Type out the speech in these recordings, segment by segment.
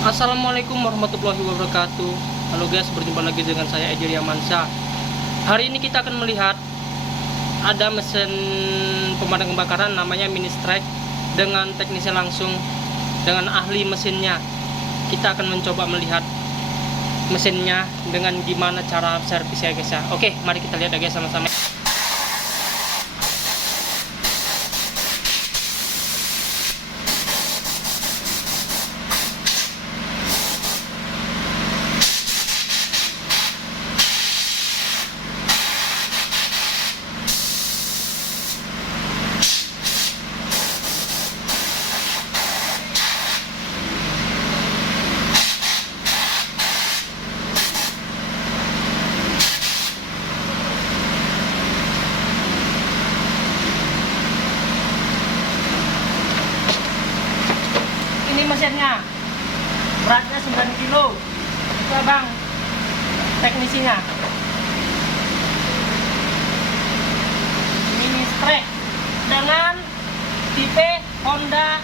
Assalamualaikum warahmatullahi wabarakatuh. Halo guys, berjumpa lagi dengan saya Edi Riamansyah. Hari ini kita akan melihat ada mesin pemadam kebakaran namanya mini strike dengan teknisnya langsung dengan ahli mesinnya. Kita akan mencoba melihat mesinnya dengan gimana cara servisnya guys ya. Oke, mari kita lihat ya guys sama-sama. Ini mesinnya, beratnya 9 kilo. Itu abang teknisinya. Mini strike dengan tipe Honda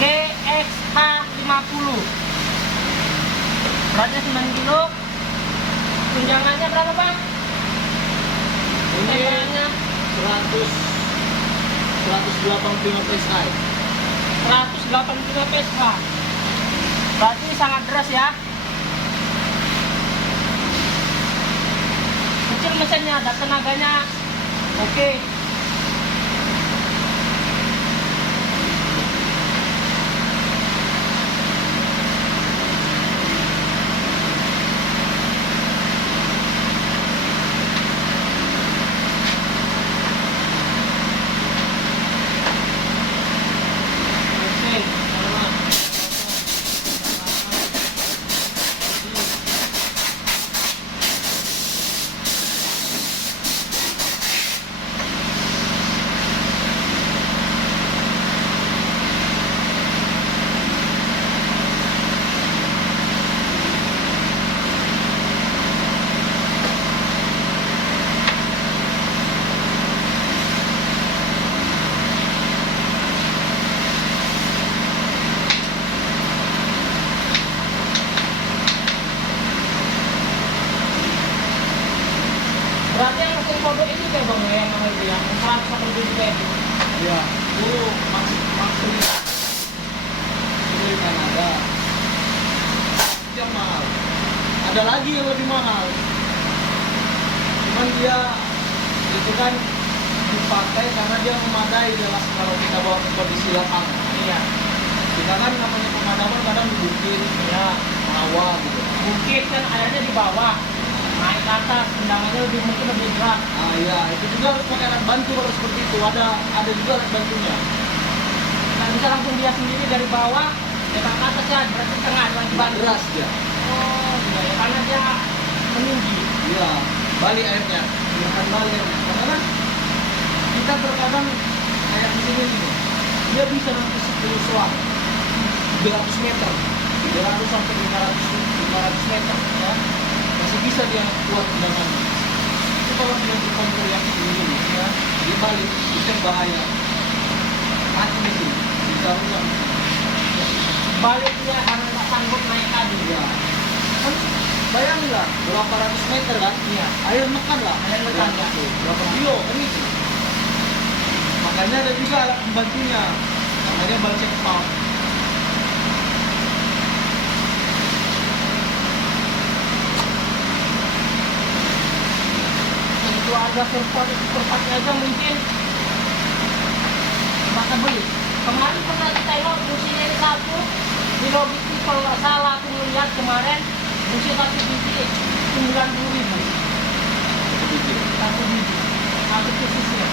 GXH50. Beratnya 9 kilo. Tunjangannya berapa bang? Ini 185 PSI. 180 PSI. Berarti sangat deras ya. Kecil mesinnya, ada tenaganya. Oke. Berarti yang mesin kode ini kayak bang yang mahal itu yang 180 kayak gitu. Ya, itu maksudnya ini Kanada. Yang mahal. Ada lagi yang lebih mahal. Cuman dia itu kan dipakai karena dia memadai jelas kalau kita bawa ke kondisi lapangan. Iya. Kita kan namanya pemadaman kadang di bukit, Ya. rawa gitu. Bukit kan airnya di bawah, naik ke atas, tendangannya mungkin lebih berat. Ah iya, itu juga harus pakai alat bantu kalau seperti itu. Ada juga alat bantunya. Nggak bisa langsung dia sendiri dari bawah, dia ke atas ya, berarti tengah lagi Nggak bantu. deras dia. Oh iya, ya, karena dia meninggi. Iya, balik airnya. Makan balik. Karena kan kita terkadang kayak di sini nih, dia bisa nanti 10 selang 300 meter, 300 sampai 500 meter, ya. Masih bisa dia kuat tendangannya. Itu kalau dia dikontrol yang ini, ya, dia balik, itu yang bahaya. Mati di sini, bisa rusak. Balik dia karena nggak sanggup naik tadi. Ya. Kan bayangin lah, berapa ratus meter kan? Iya. Air mekan lah. Air mekan, ya. Berapa kilo kan itu. Makanya ada juga alat pembantunya. Namanya balcek pump. Itu harga surpatnya aja mungkin masa beli. Kemarin pernah ditengok businya ini satu di lobby itu kalau nggak salah aku melihat kemarin busi satu biji 90.000 satu biji satu khususnya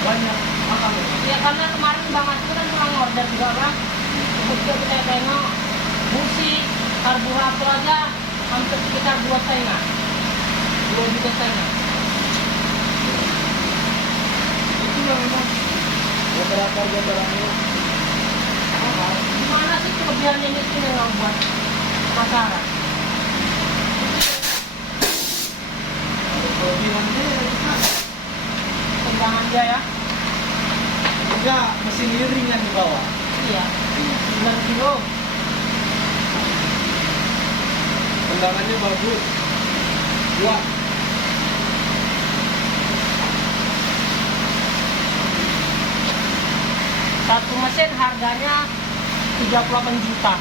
Banyak mahal. ya karena kemarin Bang Asri kan pernah order juga kan kemudian kita tengok busi karburator aja hampir sekitar 2,5 juta. Itu lah memang beberapa barangnya mahal. Gimana sih kelebihannya ini yang membuat penasaran? Kelebihannya ya, tendangan dia ya. juga mesin ini ringan di bawah. Iya. 9 Yo. Tendangannya bagus. Kuat. Satu mesin harganya 38 juta.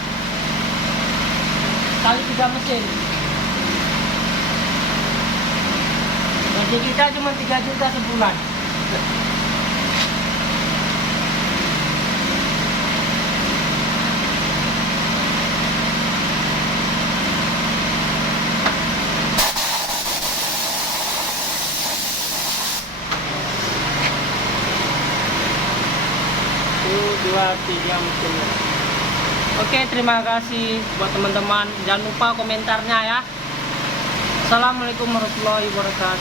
Kali 3 mesin. Gaji kita cuma 3 juta sebulan. Dua tiga mesin. Oke, terima kasih buat teman-teman. Jangan lupa komentarnya ya. Assalamualaikum warahmatullahi wabarakatuh.